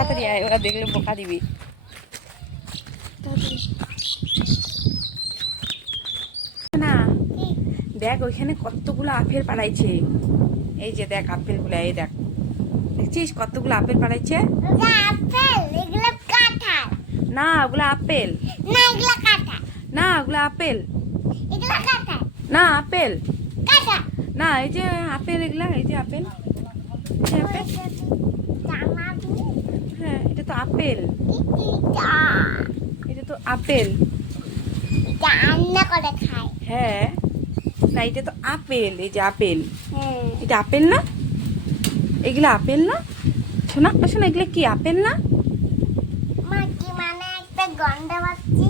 তাড়াতাড়ি আয়, ওরা দেখলে বোকা দিবি। না দেখ ওইখানে কতগুলো আপেল পাড়াইছে, এই যে দেখ আপেলগুলো, এই দেখ দেখছিস কতগুলো আপেল পাড়াইছে। না ওগুলো আপেল, না ওগুলো আপেল, না আপেল না, এই যে আপেল এগুলা, এই যে আপেল, হ্যাঁ এটা তো আপেল, এটা তো আপেল, হ্যাঁ না এটা তো আপেল, এই যে আপেল, এটা আপেল না, এগুলো আপেল না শোনা শোনা, এগুলো কি আপেল না? মানে একটা গন্ধ পাচ্ছি।